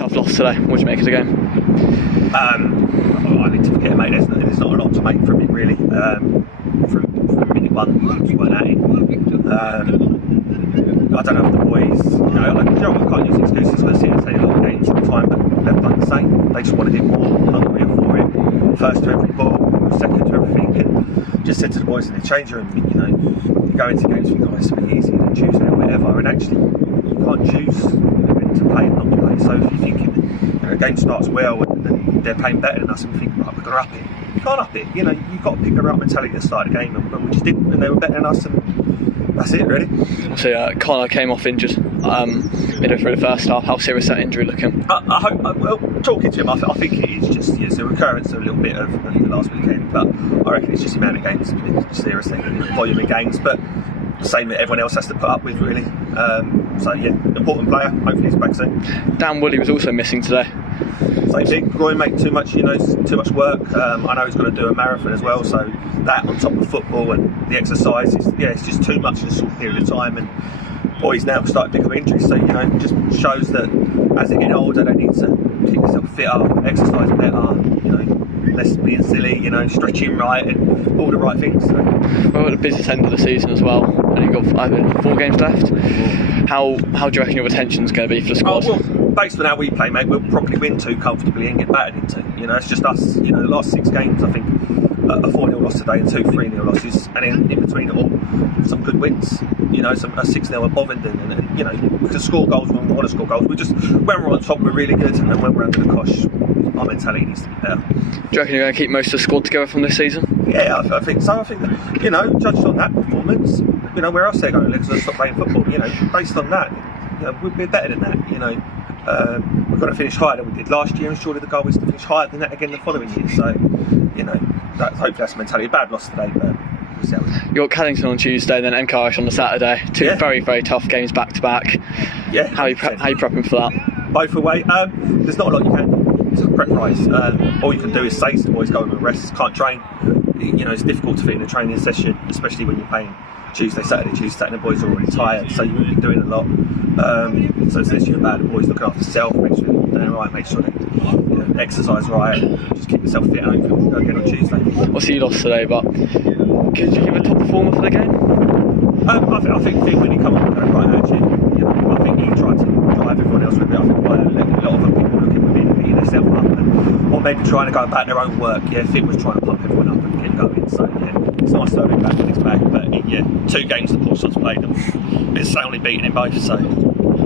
Tough loss today. What do you make of the game? I need to forget, mate. There's not a lot to make from it, really. From minute one, we weren't at it. I don't know if the boys, I can't use excuses for seeing a lot of games at the time, but they've done the same. They just wanted it more, hungrier for it. First to every ball, second to everything, and just said to the boys in the change room, you go into games thinking, it's going to be easy and Tuesday or whatever, and actually you can't choose when to play and not to play. So if you're thinking a game starts well and they're playing better than us, and we think, right, we're going to up it. You can't up it. You've got to pick the right mentality at the start of the game, and we just didn't, and they were better than us, and that's it, really. So Connor came off injured midway through the first half. How serious that injury looking? I hope. Well, talking to him, I think it is just a recurrence of a little bit of the last weekend, but I reckon it's just the amount of games, seriously, volume of games. But the same that everyone else has to put up with, really. So yeah, important player. Hopefully he's back soon. Dan Gurling was also missing today. Same thing. Groin, mate, too much work. I know he's going to do a marathon as well, so that on top of football and the exercise, it's just too much in a short period of time. And boys now started picking up injuries, so it just shows that as they're getting older, they need to keep themselves fitter, exercise better, less being silly, stretching right and all the right things. So. Well, at the business end of the season as well, and you've got 4 games left. How do you reckon your retention's going to be for the squad? Well, based on how we play, mate, we'll probably win 2 comfortably and get battered into. It's just us. The last 6 games, I think, a 4-0 loss today and 2 3-0 losses, and in between it all, some good wins. Some a 6-0 at Bovingdon, and we can score goals when we want to score goals. When we're on top, we're really good, and then when we're under the cosh, our mentality needs to be better. Do you reckon you're going to keep most of the squad together from this season? Yeah, I think so. I think that, judged on that performance, where else they're going to stop playing football. Based on that, we'd be better than that. We've got to finish higher than we did last year, and surely the goal is to finish higher than that again the following year. So, hopefully that's the mentality. Bad loss today, but we'll see how we go. You're at Callington on Tuesday, then MCARISH on the Saturday. 2 very, very tough games back to back. Yeah. How are you prepping for that? Both away. There's not a lot you can do. It's a prep rise. All you can do is say to the boys, go and rest. Can't train. It's difficult to fit in a training session, especially when you're playing Tuesday, and the boys are already tired, so you won't be doing a lot. So it's literally about the boys looking after self, make sure they're doing right, make sure they exercise right, just keep yourself fit and hopefully again on Tuesday. Obviously you lost today, but could you give a top performer for the game? I think Finn, when he come up with a right attitude, I think he tried to drive everyone else with it. I think by a lot of people looking within, beating themselves up, or maybe trying to go about their own work. Yeah, Finn was trying to pump everyone up and get going. So yeah, it's nice to have him back in his bag. But 2 games the Portsmouth's played them. It's only beaten in both, so.